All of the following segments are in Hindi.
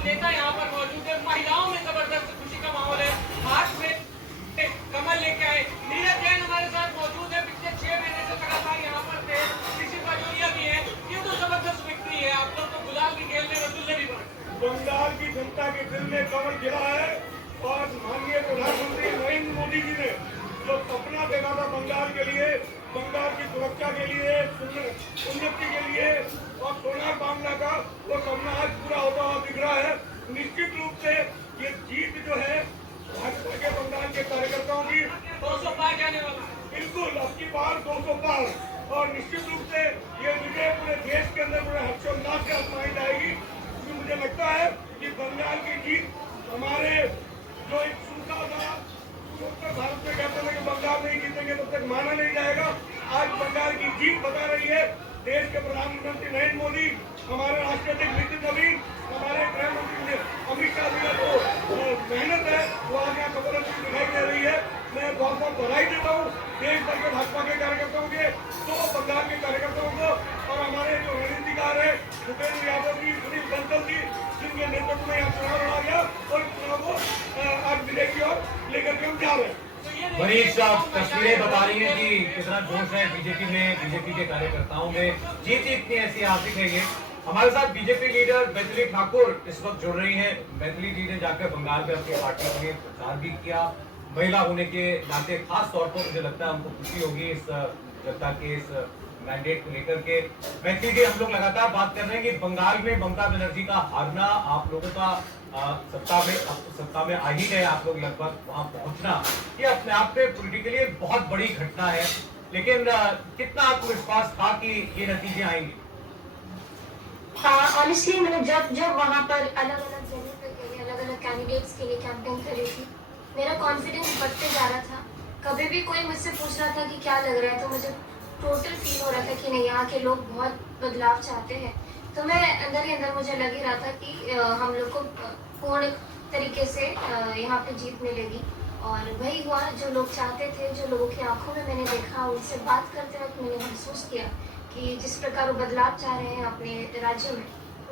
तमाम नेता यहाँ पर मौजूद है। महिलाओं में जबरदस्त खुशी का माहौल है। हाथ में कमल लेके आए। नीरज जैन हमारे साथ मौजूद है। पिछले 6 महीने से लगातार यहाँ पर थे। किसी बाजोरिया भी है। ये तो जबरदस्त विक्ट्री है। आप लोग तो गुलाल भी खेल रहे, रसगुल्ले भी बन। बंगाल की जनता के दिल में कमल खिला है और माननीय प्रधानमंत्री नरेंद्र मोदी जी ने जो सपना देखा था बंगाल के लिए, बंगाल की सुरक्षा के लिए, उन्नति के लिए और सोनार बांग्ला का, वो सपना आज पूरा होता हुआ दिख रहा है। निश्चित रूप से ये जीत जो है भाजपा के बंगाल के कार्यकर्ताओं की 200 पार जाने वाला है। बिल्कुल अब की बार 200 पार, और निश्चित रूप से ये विजय पूरे देश के अंदर पूरे हर्षोल्लास के साथ मनाई जाएगी। क्योंकि मुझे लगता है कि बंगाल की जीत हमारे जो एक सूखा था, उत्तर भारत में कहते थे कि बंगाल नहीं जीतेंगे तब तक माना नहीं जाएगा। आज बंगाल की जीत बता रही है। देश के प्रधानमंत्री नरेंद्र मोदी, हमारे राष्ट्रपति नितिन नवीन, हमारे गृह मंत्री अमित शाह जी का जो मेहनत है वो आज यहाँ खबर दिखाई दे रही है। मैं बहुत बहुत बधाई देता हूँ देश भर के भाजपा के कार्यकर्ताओं के, तो बंगाल के कार्यकर्ताओं को, और हमारे जो रणनीतिकार है भूपेंद्र यादव जी, सुनील बंसल जी, जिनके नेतृत्व में यहाँ चुनाव लड़ा गया और चुनाव को आज विजय की ओर लेकर के हम जा रहे हैं। मनीष साहब, तस्वीरें बता रही हैं कि कितना जोश है बीजेपी में, बीजेपी के कार्यकर्ताओं में। जीत इतनी ऐतिहासिक है ये। हमारे साथ बीजेपी लीडर मैथिली ठाकुर इस वक्त जुड़ रही हैं। मैथिली जी ने जाकर बंगाल में अपनी पार्टी के लिए प्रचार भी किया। महिला होने के नाते खास तौर पर मुझे लगता है हमको खुशी होगी इस जनता के इस मैंडेट को लेकर के। मैथिली जी, हम लोग लगातार बात कर रहे हैं कि बंगाल में ममता बनर्जी का हारना, आप लोगों का सत्ता में आ ही गए आप लोग, लगभग वहां पहुंचना, ये अपने आप में पॉलिटिकली बहुत बड़ी घटना है। लेकिन कितना आत्मविश्वास था कि ये नतीजे आएंगे? ऑनेस्टली मैंने जब वहाँ पर अलग अलग जगह पे गई, अलग अलग कैंडिडेट्स के लिए कैंपेन कर रही थी, मेरा कॉन्फिडेंस बढ़ते जा रहा था। कभी भी कोई मुझसे पूछ रहा था कि क्या लग रहा है, तो मुझे टोटल फील हो रहा था कि नहीं, यहाँ के लोग बहुत बदलाव चाहते हैं। तो मैं अंदर ही अंदर मुझे लग ही रहा था कि हम लोग को पूर्ण तरीके से यहाँ पे जीत मिलेगी। और वही हुआ जो लोग चाहते थे, जो लोगों की आंखों में मैंने देखा। उनसे बात करते वक्त मैंने महसूस किया कि जिस प्रकार वो बदलाव चाह रहे हैं अपने राज्य में,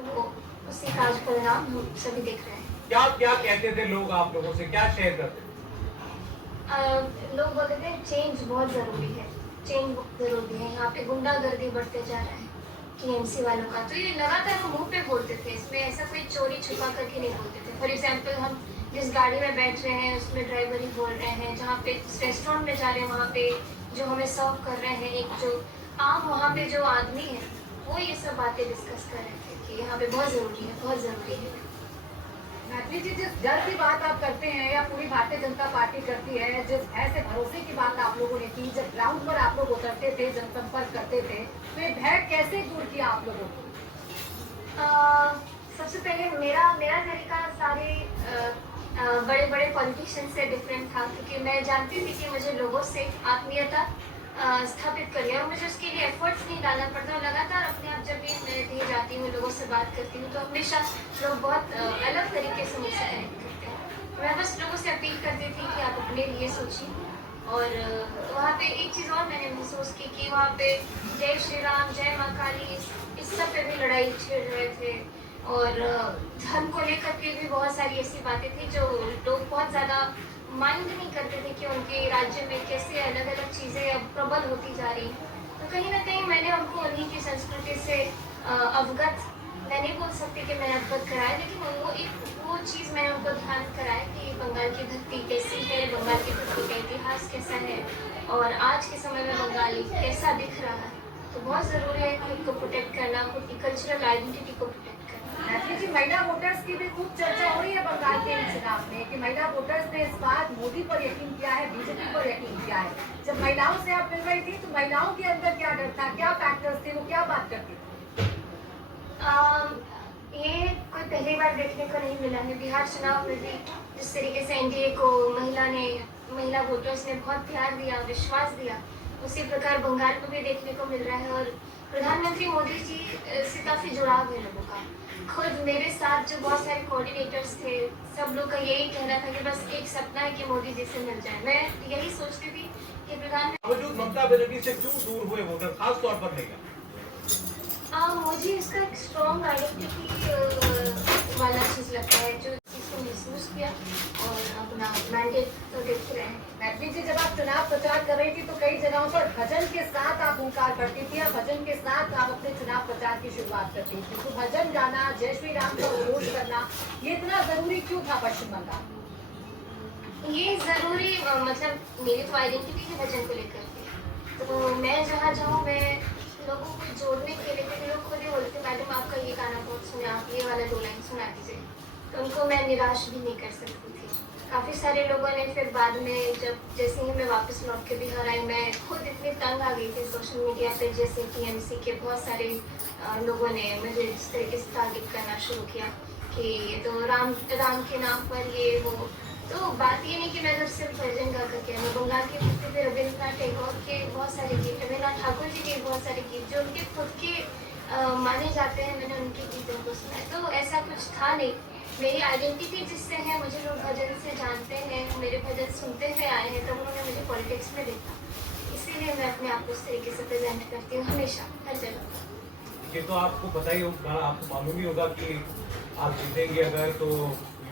वो उसी का आज परिणाम हम सभी देख रहे हैं। क्या क्या कहते थे लोग आप लोगों से, क्या शेयर करते थे? लोग बोलते थे चेंज बहुत ज़रूरी है, चेंज ज़रूरी है। यहाँ पे गुंडागर्दी बढ़ते जा रहा है टीएमसी वालों का। तो ये लगातार वो मुंह पे बोलते थे, इसमें ऐसा कोई चोरी छुपा करके नहीं बोलते थे। फॉर एग्जाम्पल, हम जिस गाड़ी में बैठ रहे हैं उसमें ड्राइवर ही बोल रहे हैं, जहाँ पे रेस्टोरेंट में जा रहे हैं वहाँ पे जो हमें सर्व कर रहे हैं, एक जो आम वहाँ पे जो आदमी है, वो ये सब बातें डिस्कस कर रहे थे कि यहाँ पे बहुत ज़रूरी है, बहुत ज़रूरी है। मैथिली जी, जिस डर की बात आप करते हैं या पूरी भारतीय जनता पार्टी करती है, जिस ऐसे भरोसे की बात आप लोगों ने की, जब ग्राउंड पर आप लोग उतरते थे, जनसंपर्क करते थे, तो ये भय कैसे दूर किया आप लोगों को? सबसे पहले मेरा तरीका सारे बड़े बड़े पॉलिटिशियन से डिफरेंट था, क्योंकि मैं जानती थी कि मुझे लोगों से आत्मीयता स्थापित करनी है और मुझे उसके लिए एफर्ट्स नहीं डालना पड़ता। और लगातार अपने आप जब भी मैं कहीं जाती हूँ, लोगों से बात करती हूँ, तो हमेशा लोग बहुत अलग तरीके से मुझसे कनेक्ट करते हैं। मैं बस लोगों से अपील करती थी कि आप अपने लिए सोचिए। और वहाँ पे एक चीज़ और मैंने महसूस की कि वहाँ पे जय श्री राम, जय माँ काली, इस सब पे भी लड़ाई छिड़ रहे थे। और धर्म को लेकर के भी बहुत सारी ऐसी बातें थी जो लोग बहुत ज़्यादा माइंड नहीं करते थे कि उनके राज्य में कैसे अलग अलग चीज़ें अब प्रबल होती जा रही हैं। तो कहीं ना कहीं मैंने उनको उन्हीं की संस्कृति से अवगत, मैं नहीं बोल सकती कि मैंने अवगत कराया, लेकिन वो चीज़ मैंने उनको ध्यान कराया कि बंगाल की धरती कैसी है, बंगाल की धरती का इतिहास कैसा है और आज के समय में बंगाली कैसा दिख रहा है। तो बहुत ज़रूरी है खुद को प्रोटेक्ट करना, खुद की कल्चरल आइडेंटिटी को प्रोटेक्ट करना। मैथिली जी, महिला वोटर्स की भी खूब चर्चा हो रही है बंगाल के चुनाव में कि महिला वोटर्स ने इस बार मोदी पर यकीन किया है, बीजेपी पर यकीन किया है। जब महिलाओं से आप मिल रही थी तो महिलाओं के अंदर क्या डर था, क्या फैक्टर्स थे, वो क्या बात करती थी? ये कोई पहली बार देखने को नहीं मिला है। बिहार चुनाव में भी जिस तरीके से एनडीए को महिला वोटर्स ने बहुत प्यार दिया, विश्वास दिया, उसी प्रकार बंगाल को भी देखने को मिल रहा है। और प्रधानमंत्री मोदी जी से काफ़ी जुड़ाव है लोगों का। खुद मेरे साथ जो बहुत सारे कोऑर्डिनेटर्स थे, सब लोग का यही कहना था कि बस एक सपना है कि मोदी जी से मिल जाए। मैं यही सोचती थी कि प्रधानमंत्री ममता बनर्जी से क्यों दूर हुए वोटर, खास तौर पर महिला? मुझे इसका एक स्ट्रॉन्ग आइडेंटिटी वाला चीज़ लगता है। गढ़वी जी, जब आप चुनाव प्रचार कर रही थी तो कई जगहों पर भजन के साथ आप हुंकार भरती थी या भजन के साथ आप अपने चुनाव प्रचार की शुरुआत करती थी। तो भजन गाना, जय श्री राम का उद्घोष करना, ये इतना जरूरी क्यों था पश्चिम बंगाल? ये जरूरी मतलब मेरी तो आइडेंटिटी है भजन को लेकर के। तो मैं जहाँ जाऊँ मैं लोगों को जोड़ने के लिए, क्योंकि लोग खुद ही बोलते मैडम आपका ये गाना बहुत सुना, आप ये वाला 2 लाइन सुना दीजिए, तो उनको मैं निराश भी नहीं कर सकती थी। काफ़ी सारे लोगों ने फिर बाद में जब जैसे ही मैं वापस लौट के बिहार आई, मैं खुद इतनी तंग आ गई थी सोशल मीडिया पे, जैसे टीएमसी के बहुत सारे लोगों ने मुझे इस तरीके से टारगेट करना शुरू किया कि तो राम के नाम पर ये वो। तो बात ये नहीं कि मैं अगर सिर्फ भजन गा करके, मैं बंगाल के मुक्ति पे रविंद्रनाथ टैगोर के बहुत सारे गीत, रविंद्रनाथ ठाकुर जी के बहुत सारे गीत जो उनके खुद के माने जाते हैं, मैंने उनके गीतों को सुना है। तो ऐसा कुछ था नहीं, मेरी आइडेंटिटी जिससे है, मुझे लोग भजन से जानते हैं, मेरे भजन सुनते हुए आए हैं, तो उन्होंने मुझे पॉलिटिक्स में देखा, इसीलिए मैं अपने आप को उस तरीके से प्रेजेंट करती हूँ हमेशा, हर जगह। ये तो आपको पता ही होगा, आपको मालूम ही होगा कि आप जीतेंगे अगर, तो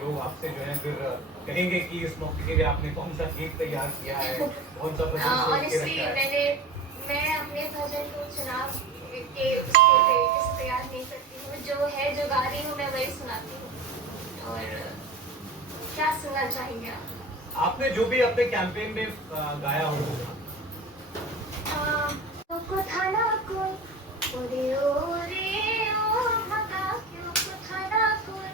लोग आपसे जो है फिर कहेंगे कि इस मौके के लिए आपने कौन सा गीत तैयार किया है, कौन सा भजन सोच के ऑनेस्टली रखा है। मैं अपने भजन को चुनाव के उसके तरीके से तैयार नहीं करती हूँ, जो है जो गा रही हूँ मैं वही सुनाती हूँ। और क्या सुनना चाहेंगे आप? आपने जो भी अपने कैंपेन में गाया होगा, কোথানা কই ওরে ওরে ও ভাগা কেউ কোথানা কই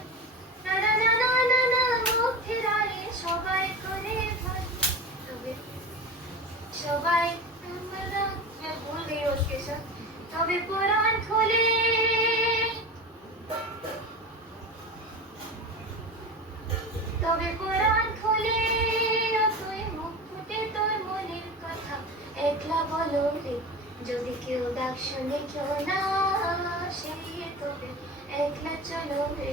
না না না না না না মুখে রায়ে সবাই করে ভাই তবে সবাই আমরা मैं भूल गई उसके साथ তবে পুরাণ খুলে তবে পুরাণ খুলে তুই মুখ ফুটে তোর মনের কথা একলা বলো রে যদি কেউ ডাক শুনে কেউ না আসে তবে একলা চলো রে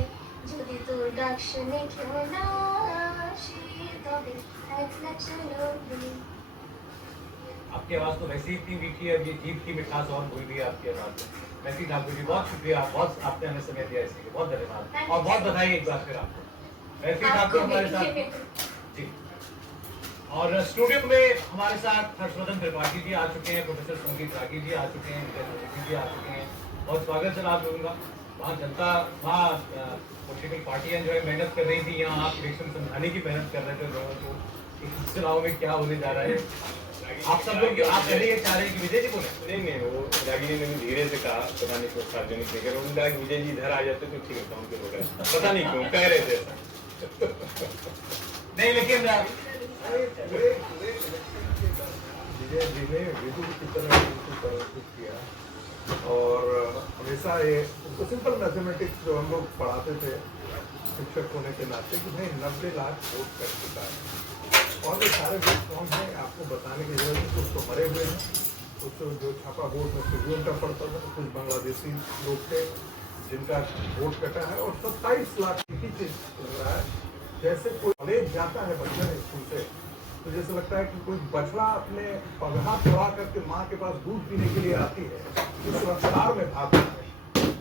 যদি তোর ডাক শুনে কেউ না আসে তবে একলা চলো রে। आपकी आवाज तो वैसे ही इतनी मीठी है, ये गीत की मिठास और भूल गई आपकी आवाज में। वैसे ठाकुर जी बहुत शुक्रिया, बहुत आपने हमें समय दिया इसके लिए, बहुत धन्यवाद और बहुत बधाई एक बार फिर आपको। वैसे ठाकुर हमारे साथ जी। और स्टूडियो में हमारे साथ हर्षवर्धन त्रिपाठी जी आ चुके हैं, प्रोफेसर संगीत रागी जी आ चुके हैं, जी आ चुके हैं। बहुत स्वागत है आप लोगों का। वहाँ जनता, वहाँ पॉलिटिकल पार्टियां जो है मेहनत कर रही थी, यहाँ आप इलेक्शन समझाने की मेहनत कर रहे थे लोगों को इस चुनाव में क्या होने जा रहा है। आप सब लोग आप पहले ये चाह रहे हैं कि विजय जी बोले? नहीं, वो रागिनी ने भी धीरे से कहा, पता नहीं क्यों सार्वजनिक नहीं कर, उन्होंने कहा कि विजय जी इधर आ जाते तो ठीक है, उनके हो गए, पता नहीं क्यों कह रहे थे ऐसा। नहीं, लेकिन विजय जी ने विदुर की तरह उनको प्रस्तुत किया और हमेशा ये उनको सिंपल मैथमेटिक्स जो हम लोग पढ़ाते थे शिक्षक होने के नाते कि भाई 90 लाख वोट कर चुका है और ये सारे वोट कौन है आपको बताने की जरूरत नहीं। कुछ तो मरे हुए हैं, कुछ जो छापा वोट में ट्रिब्यून का पड़ता था, कुछ बांग्लादेशी लोग थे जिनका वोट कटा है और 27 लाख की चीज लग रहा है। जैसे कोई कॉलेज जाता है बच्चा स्कूल से तो जैसे लगता है कि कोई बछड़ा अपने पगहा तोड़ा करके माँ के पास दूध पीने के लिए आती है, उस रफ्तार में भागता है।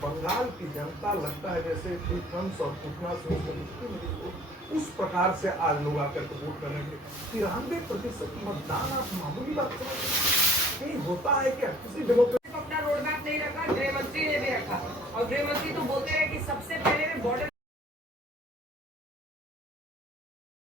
बंगाल की जनता लगता है जैसे कोई कंस और पुतना से उसको मुक्ति मिली हो, उस प्रकार से आज लोग आकर के वोट करेंगे। 93% मतदान आप मामूली बात समझ नहीं होता है क्या किसी डेमोक्रेसी